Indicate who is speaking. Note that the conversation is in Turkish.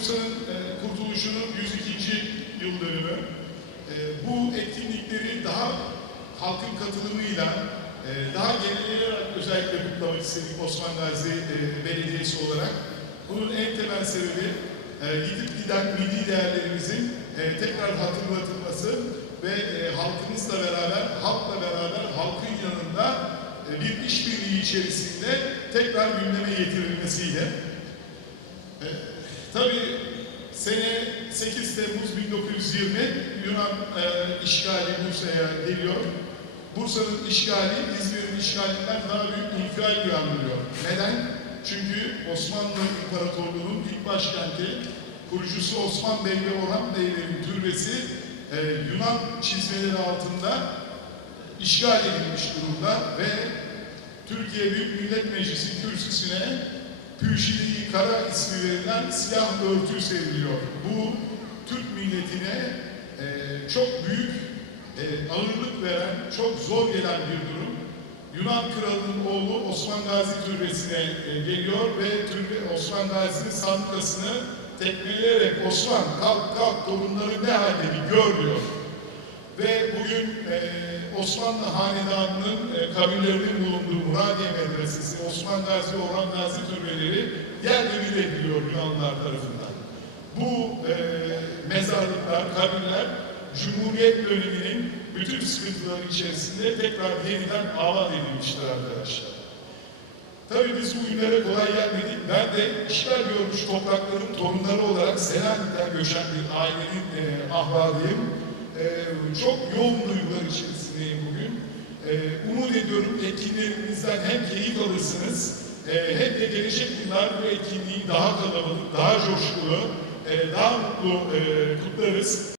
Speaker 1: Bursa'nın e, kurtuluşunun 102. yıl dönümü. E, bu etkinlikleri daha halkın katılımıyla e, daha genel olarak özellikle kutlamak istedik Osman Gazi e, Belediyesi olarak. Bunun en temel sebebi e, gidip giden milli değerlerimizin e, tekrar hatırlatılması ve e, halkımızla beraber, halkla beraber halkın yanında e, bir işbirliği içerisinde tekrar gündeme getirilmesiyle. E, tabii sene 8 Temmuz 1920 Yunan e, işgali Bursa'ya geliyor. Bursa'nın işgali İzmir'in işgalinden daha büyük infial uyandırıyor. Neden? Çünkü Osmanlı İmparatorluğu'nun ilk başkenti, kurucusu Osman Bey ve Orhan Beylerin türbesi e, Yunan çizmeleri altında işgal edilmiş durumda ve Türkiye Büyük Millet Meclisi kürsüsüne Püşili Kara ismi verilen siyah örtü seriliyor. Bu Türk milletine e, çok büyük e, ağırlık veren, çok zor gelen bir durum. Yunan kralının oğlu Osman Gazi türbesine e, geliyor ve türbe Osman Gazi'nin sandıkasını tekmeleyerek Osman kalk kalk torunları ne halde bir gör diyor. Ve bugün e, Osmanlı Hanedanı'nın e, kabirlerinin bulunduğu Muradiye Medresesi, Osman Gazi, Orhan Gazi türbeleri yerle bir ediliyor Yunanlılar tarafından. Bu e, mezarlıklar, kabirler Cumhuriyet döneminin bütün sıkıntıları içerisinde tekrar yeniden avat edilmiştir arkadaşlar. Tabii biz bu günlere kolay gelmedik. Ben de işgal görmüş toprakların torunları olarak Selanik'ten göçen bir ailenin e, ahbabıyım. E, çok yoğun duygular içerisindeyim bugün. E, umut ediyorum etkinlerimizden hem keyif alırsınız e, hem de gelecek yıllar bu etkinliği daha kalabalık, daha coşkulu, e, daha mutlu e, kutlarız.